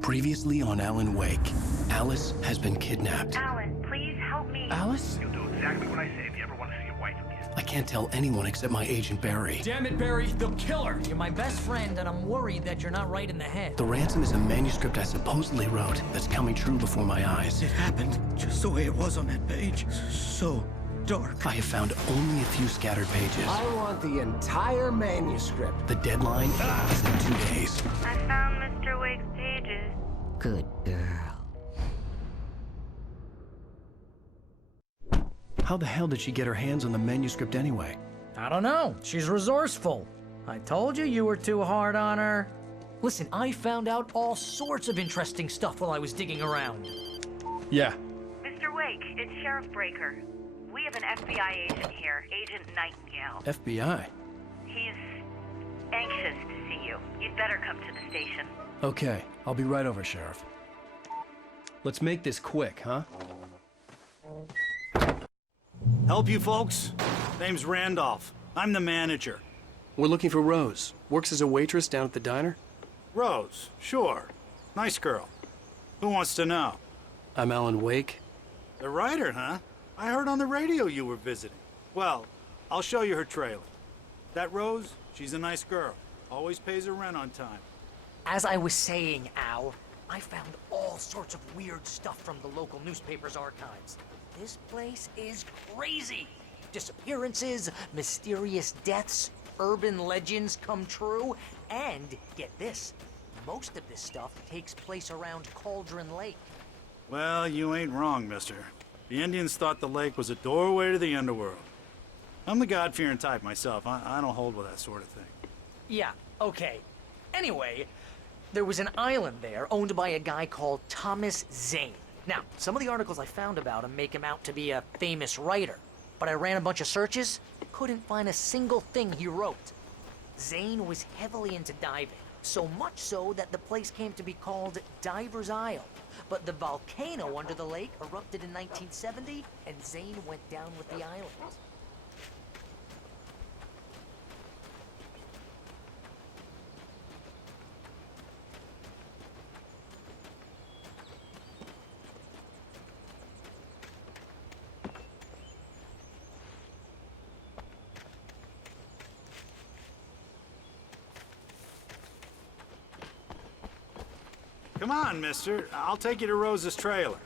Previously on Alan Wake, Alice has been kidnapped. Alan, please help me. Alice? You'll do exactly what I say if you ever want to see your wife again. I can't tell anyone except my agent Barry. Damn it, Barry, they'll kill her! You're my best friend, and I'm worried that you're not right in the head. The ransom is a manuscript I supposedly wrote that's coming true before my eyes. It happened just the way it was on that page. So dark. I have found only a few scattered pages. I want the entire manuscript. The deadline is in 2 days. I found Mr. Wake's pages. Good girl. How the hell did she get her hands on the manuscript anyway? I don't know. She's resourceful. I told you were too hard on her. Listen, I found out all sorts of interesting stuff while I was digging around. Yeah. Mr. Wake, it's Sheriff Breaker. We have an FBI agent here, Agent Nightingale. FBI? He's anxious to see you. You'd better come to the station. Okay, I'll be right over, Sheriff. Let's make this quick, huh? Help you folks? Name's Randolph. I'm the manager. We're looking for Rose. Works as a waitress down at the diner. Rose, sure. Nice girl. Who wants to know? I'm Alan Wake. The writer, huh? I heard on the radio you were visiting. Well, I'll show you her trailer. That Rose, she's a nice girl. Always pays her rent on time. As I was saying, Al, I found all sorts of weird stuff from the local newspaper's archives. This place is crazy. Disappearances, mysterious deaths, urban legends come true, and get this, most of this stuff takes place around Cauldron Lake. Well, you ain't wrong, mister. The Indians thought the lake was a doorway to the underworld. I'm the God-fearing type myself. I don't hold with that sort of thing. Yeah, okay. Anyway, there was an island there owned by a guy called Thomas Zane. Now, some of the articles I found about him make him out to be a famous writer, but I ran a bunch of searches, couldn't find a single thing he wrote. Zane was heavily into diving, so much so that the place came to be called Diver's Isle. But the volcano under the lake erupted in 1970, and Zane went down with the island. Come on, mister. I'll take you to Rose's trailer.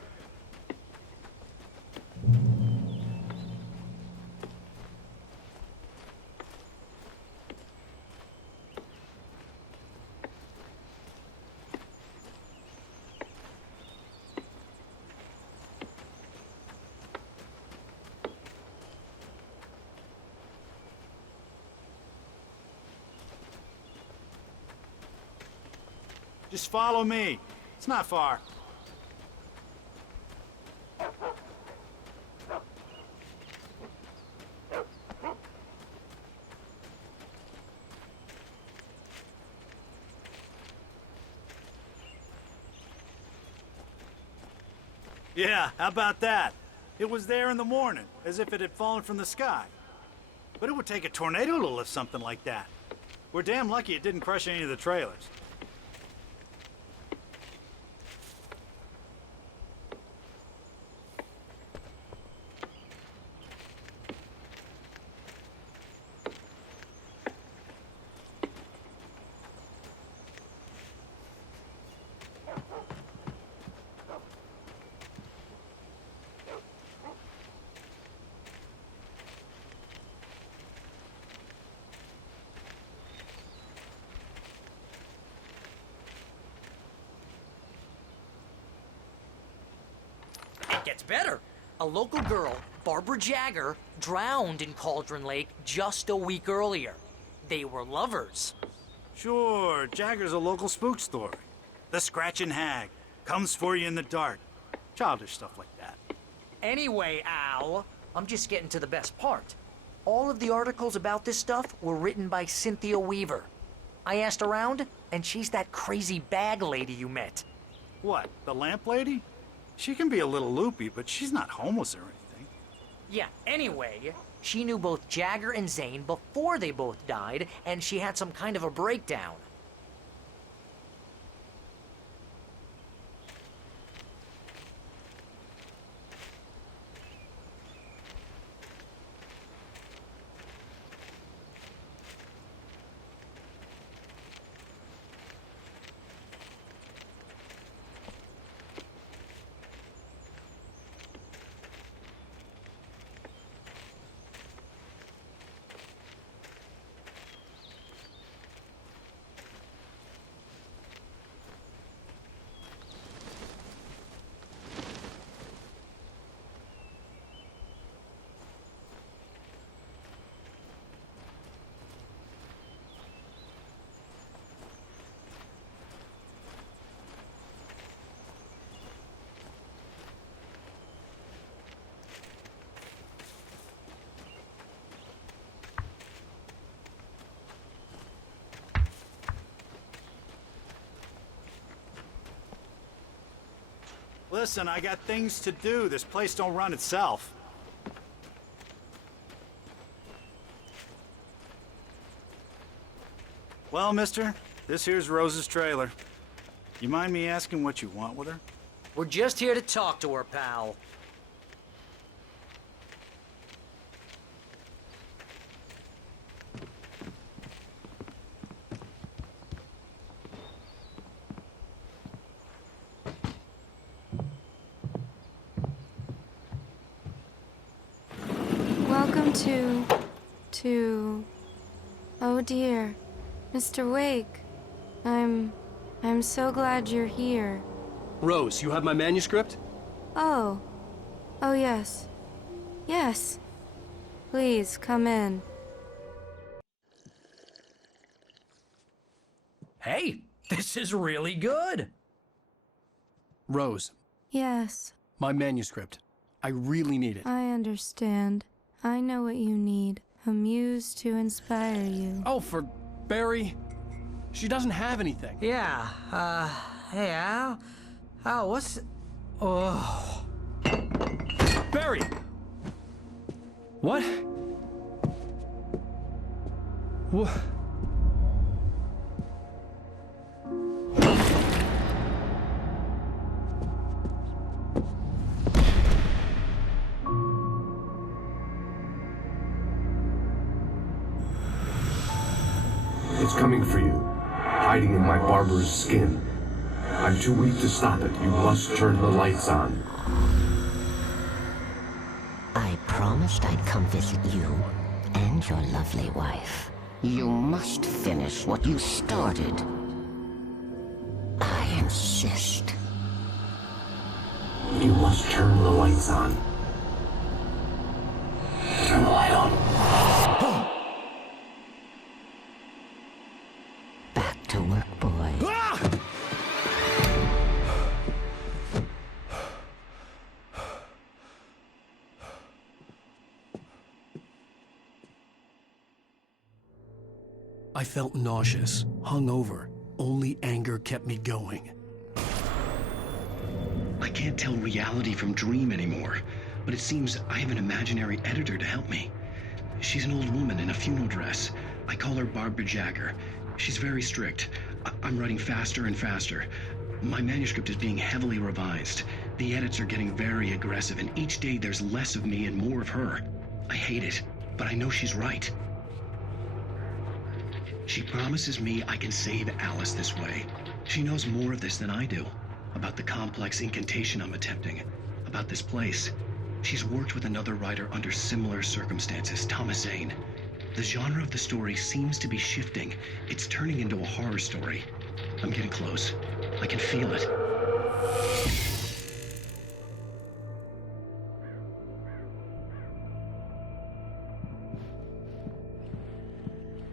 Just follow me. It's not far. Yeah, how about that? It was there in the morning, as if it had fallen from the sky. But it would take a tornado to lift something like that. We're damn lucky it didn't crush any of the trailers. It gets better. A local girl, Barbara Jagger, drowned in Cauldron Lake just a week earlier. They were lovers. Sure, Jagger's a local spook story. The Scratching Hag comes for you in the dark. Childish stuff like that. Anyway, Al, I'm just getting to the best part. All of the articles about this stuff were written by Cynthia Weaver. I asked around, and she's that crazy bag lady you met. What, the lamp lady? She can be a little loopy, but she's not homeless or anything. Yeah, anyway, she knew both Jagger and Zane before they both died, and she had some kind of a breakdown. Listen, I got things to do. This place don't run itself. Well, mister, this here's Rose's trailer. You mind me asking what you want with her? We're just here to talk to her, pal. Welcome to... Oh dear, Mr. Wake. I'm so glad you're here. Rose, you have my manuscript? Oh. Oh yes. Yes. Please, come in. Hey, this is really good. Rose, Yes, my manuscript. I really need it. I understand. I know what you need. A muse to inspire you. Oh, for Barry? She doesn't have anything. Yeah, hey, Al, what's... Oh... Barry! What? What? It's coming for you, hiding in my barber's skin. I'm too weak to stop it. You must turn the lights on. I promised I'd come visit you and your lovely wife. You must finish what you started. I insist. You must turn the lights on. Turn the light on. Back to work, boy. I felt nauseous, hungover. Only anger kept me going. I can't tell reality from dream anymore, but it seems I have an imaginary editor to help me. She's an old woman in a funeral dress. I call her Barbara Jagger. She's very strict. I'm writing faster and faster. My manuscript is being heavily revised. The edits are getting very aggressive, and each day there's less of me and more of her. I hate it, but I know she's right. She promises me I can save Alice this way. She knows more of this than I do. About the complex incantation I'm attempting. About this place. She's worked with another writer under similar circumstances, Thomas Zane. The genre of the story seems to be shifting. It's turning into a horror story. I'm getting close. I can feel it.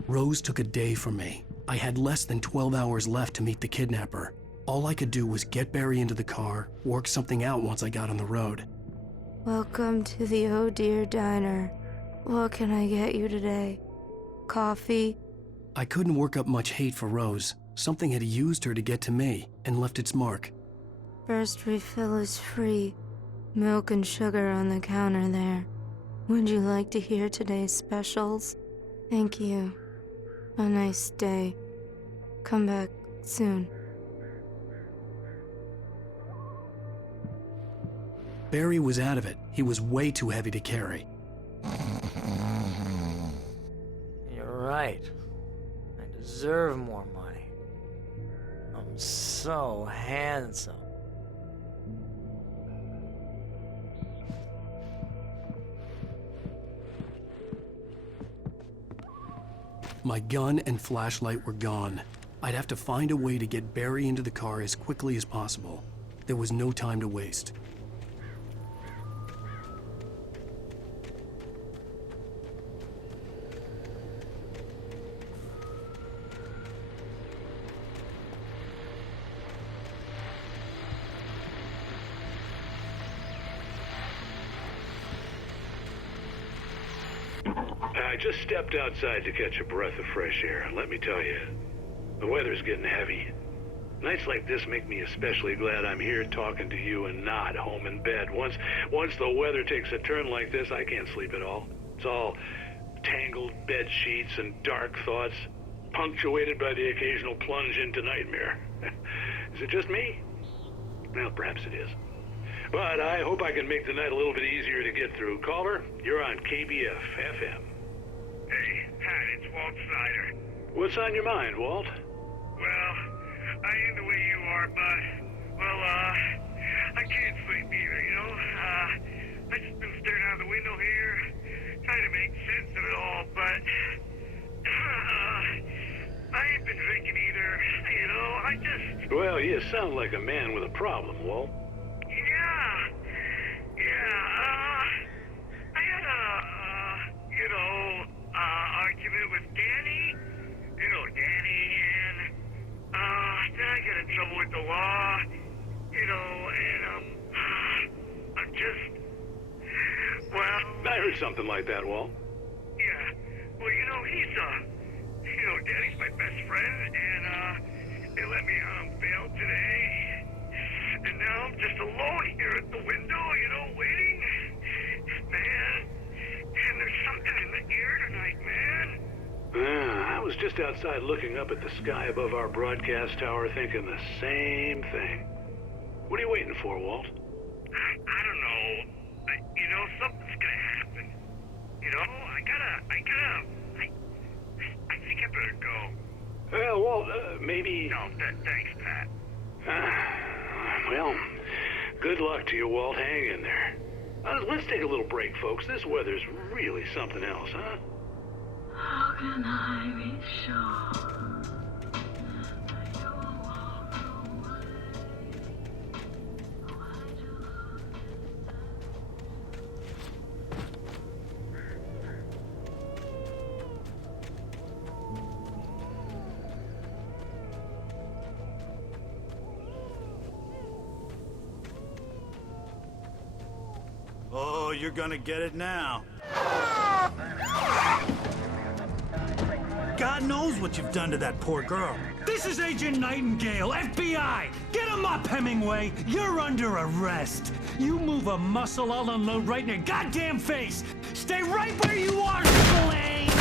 Rose took a day from me. I had less than 12 hours left to meet the kidnapper. All I could do was get Barry into the car, work something out once I got on the road. Welcome to the Oh Dear Diner. What can I get you today? Coffee? I couldn't work up much hate for Rose. Something had used her to get to me and left its mark. First refill is free. Milk and sugar on the counter there. Would you like to hear today's specials? Thank you. A nice day. Come back soon. Barry was out of it. He was way too heavy to carry. You're right. I deserve more money. I'm so handsome. My gun and flashlight were gone. I'd have to find a way to get Barry into the car as quickly as possible. There was no time to waste. I just stepped outside to catch a breath of fresh air. Let me tell you, the weather's getting heavy. Nights like this make me especially glad I'm here talking to you and not home in bed. Once the weather takes a turn like this, I can't sleep at all. It's all tangled bed sheets and dark thoughts, punctuated by the occasional plunge into nightmare. Is it just me? Well, perhaps it is. But I hope I can make the night a little bit easier to get through. Caller, you're on KBF FM. Hey, Pat, it's Walt Snyder. What's on your mind, Walt? Well, I ain't the way you are, but, I can't sleep either, you know? I just been staring out the window here, trying to make sense of it all, but, I ain't been drinking either, you know? I just... Well, you sound like a man with a problem, Walt. I had a, argument with Danny. You know Danny, and, then I got in trouble with the law, and, I'm just, well... I heard something like that, Walt. Yeah, well, Danny's my best friend, and, they let me out on bail today. And now I'm just alone here at the window, waiting. Man, and there's something in the air tonight, man. I was just outside looking up at the sky above our broadcast tower thinking the same thing. What are you waiting for, Walt? I don't know. Something's gonna happen. I think I better go. Well, Walt, maybe... No, thanks, Pat. Well, good luck to you, Walt. Hang in there. Let's take a little break, folks. This weather's really something else, huh? How can I be sure that you will walk away? Why do Oh, you're gonna get it now. God knows what you've done to that poor girl. This is Agent Nightingale, FBI! Get him up, Hemingway! You're under arrest! You move a muscle, I'll unload right in your goddamn face! Stay right where you are, Spillane!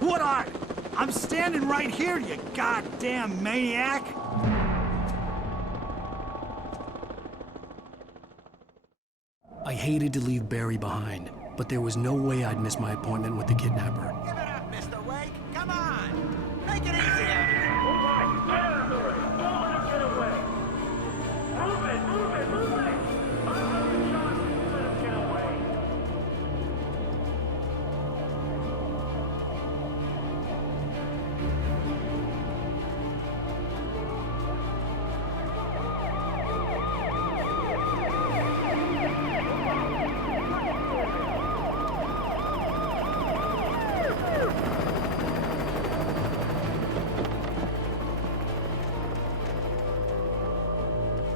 What are? I'm standing right here, you goddamn maniac! I hated to leave Barry behind, but there was no way I'd miss my appointment with the kidnapper. Give it up, Mr. Wake. Come on. Make it easy out here. Move on. Get out of the way. Don't let him get away. Move it. Move it. Move it. I'm not the shot. Let him get away.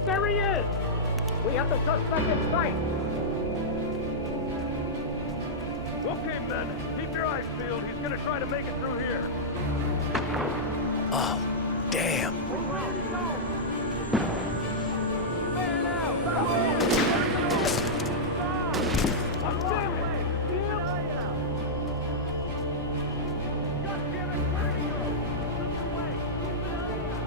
There he is! We have the suspect in sight! Okay, men. Keep your eyes peeled. He's gonna try to make it through here. Oh, damn! Man out! I'm damn it! Keep an eye out! God damn it! Where did he go? This way! Keep an eye out!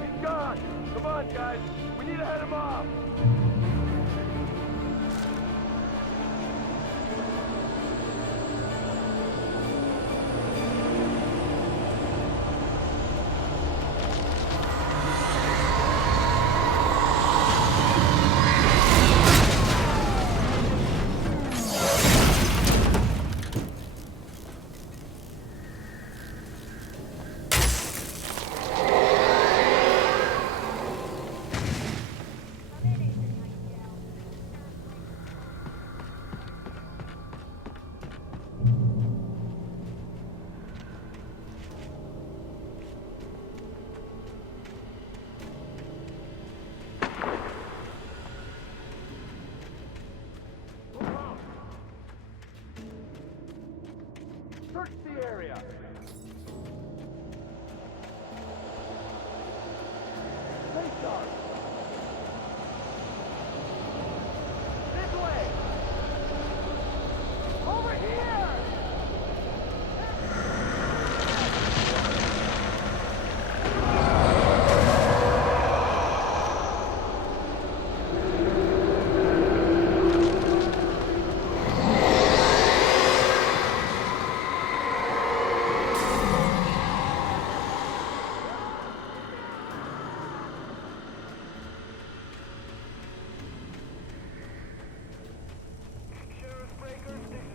He's gone! Come on, guys! We need to head him off!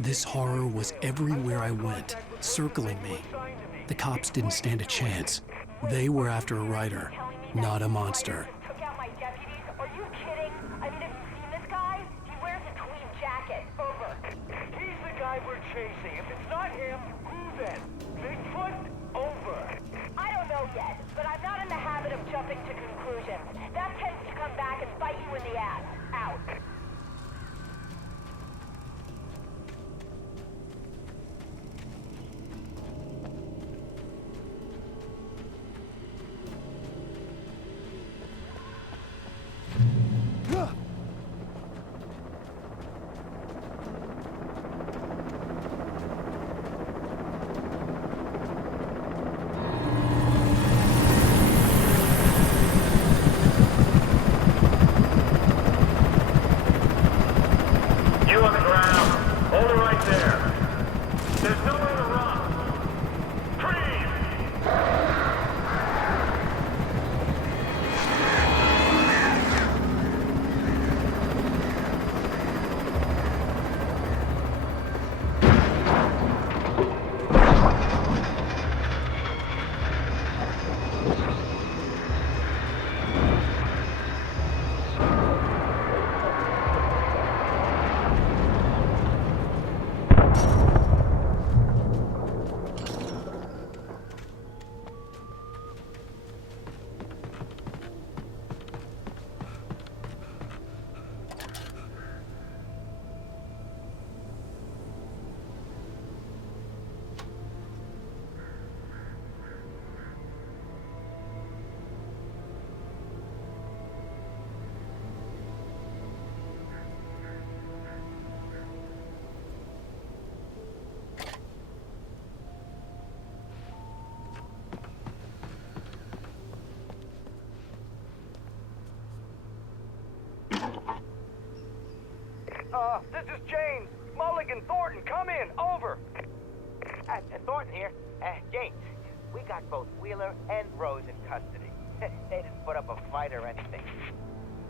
This horror was everywhere I went, circling me. The cops didn't stand a chance. They were after a writer, not a monster. Took out my deputies? Are you kidding? I mean, have you seen this guy? He wears a tweed jacket. Over. He's the guy we're chasing. If it's not him, who then? Bigfoot? Over. I don't know yet, but I'm not in the habit of jumping to conclusions. That tends to come back and bite you in the ass. Out. You on the ground. Hold it right there. There's nowhere to run. Freeze! This is James. Mulligan, Thornton, come in. Over. Thornton here. James, we got both Wheeler and Rose in custody. They didn't put up a fight or anything.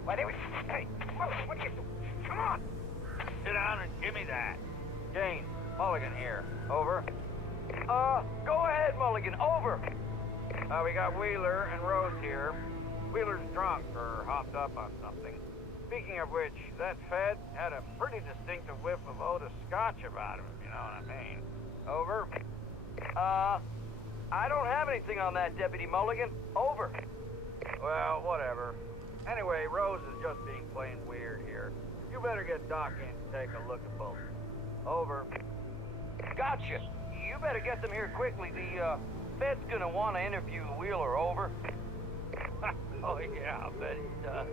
Why, they were... Hey, what are you doing? Come on. Sit down and give me that. James, Mulligan here. Over. Go ahead, Mulligan. Over. We got Wheeler and Rose here. Wheeler's drunk or hopped up on something. Speaking of which, that Fed had a pretty distinctive whiff of Otis Scotch about him, if you know what I mean. Over. I don't have anything on that, Deputy Mulligan. Over. Well, whatever. Anyway, Rose is just being plain weird here. You better get Doc in to take a look at both. Over. Gotcha. You better get them here quickly. The, Fed's gonna want to interview Wheeler. Over. Oh, yeah, I'll bet he does.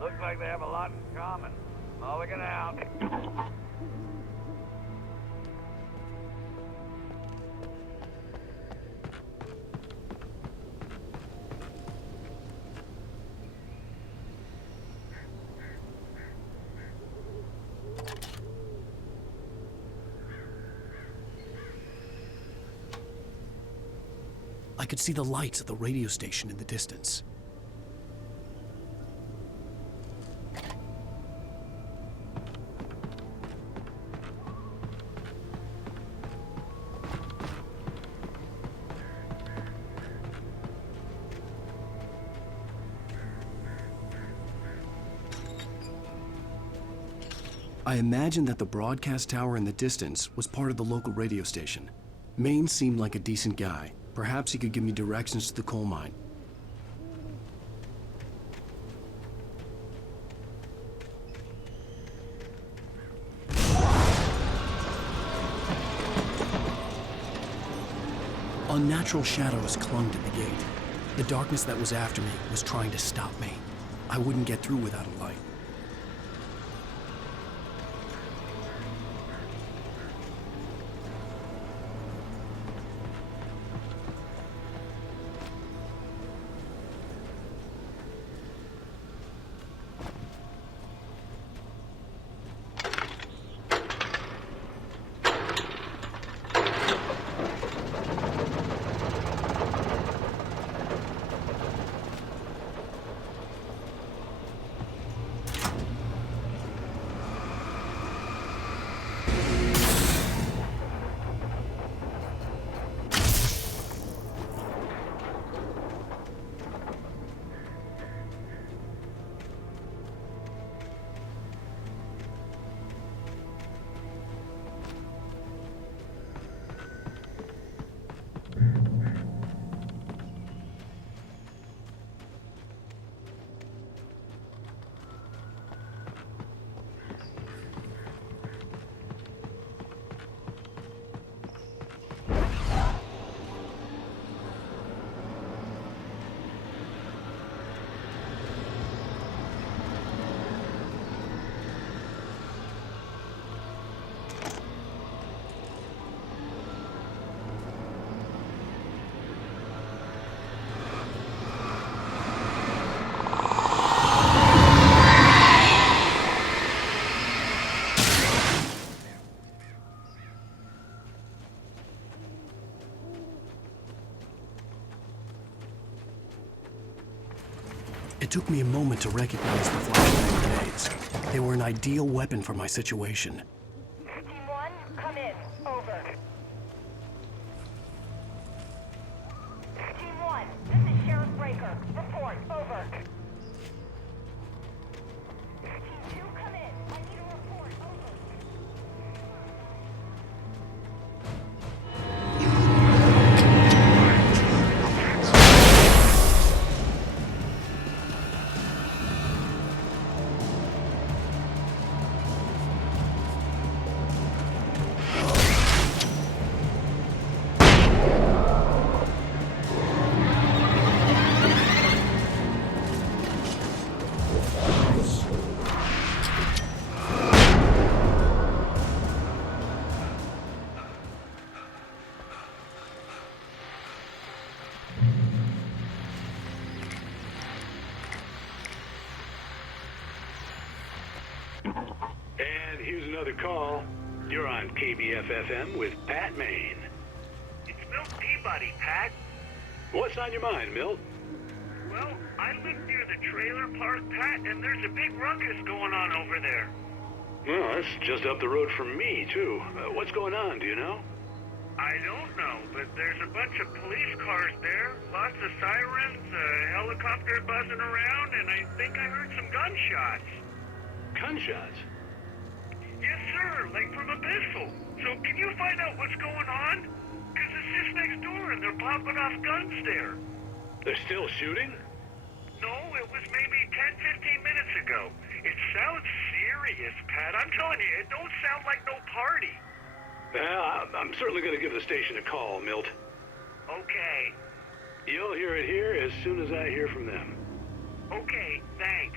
Looks like they have a lot in common. Mulligan out. I could see the lights of the radio station in the distance. I imagined that the broadcast tower in the distance was part of the local radio station. Maine seemed like a decent guy. Perhaps he could give me directions to the coal mine. Unnatural shadows clung to the gate. The darkness that was after me was trying to stop me. I wouldn't get through without a light. It took me a moment to recognize the flashbang grenades. They were an ideal weapon for my situation. Team 1, come in. Over. Team 1, this is Sheriff Breaker. Report. Over. Team 2, come in. I need a report. Over. And here's another call. You're on KBF-FM with Pat Maine. It's Milt Peabody, Pat. What's on your mind, Milt? Well, I live near the trailer park, Pat, and there's a big ruckus going on over there. Well, that's just up the road from me, too. What's going on, do you know? I don't know, but there's a bunch of police cars there, lots of sirens, a helicopter buzzing around, and I think I heard some gunshots. Gunshots? Yes, sir, like from a pistol. So can you find out what's going on? Because it's just next door and they're popping off guns there. They're still shooting? No, it was maybe 10, 15 minutes ago. It sounds serious, Pat. I'm telling you, it don't sound like no party. Well, I'm certainly going to give the station a call, Milt. Okay. You'll hear it here as soon as I hear from them. Okay, thanks.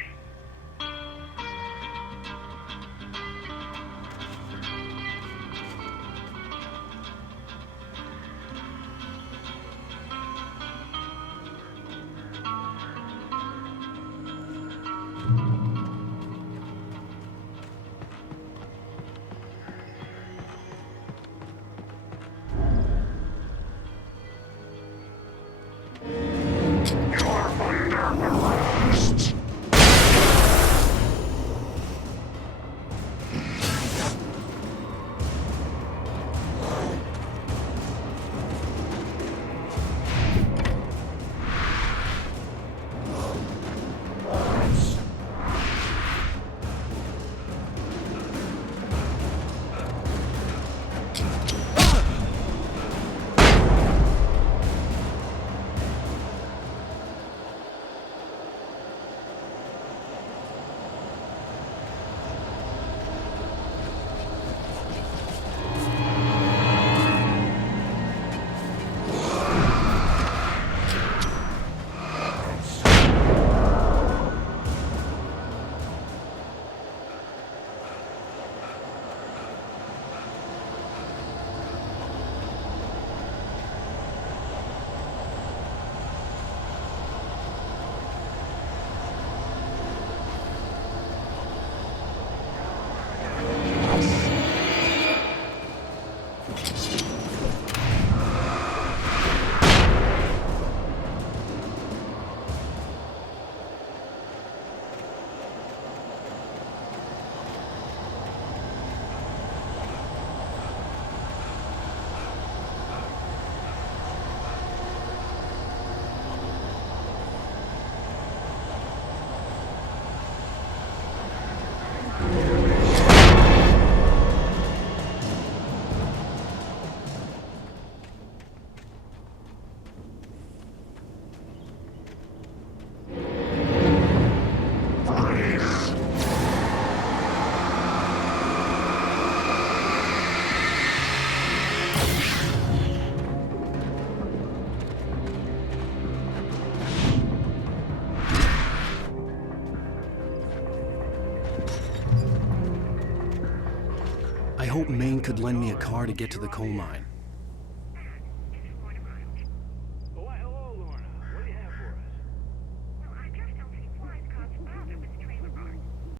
I hoped Maine could lend me a car to get to the coal mine.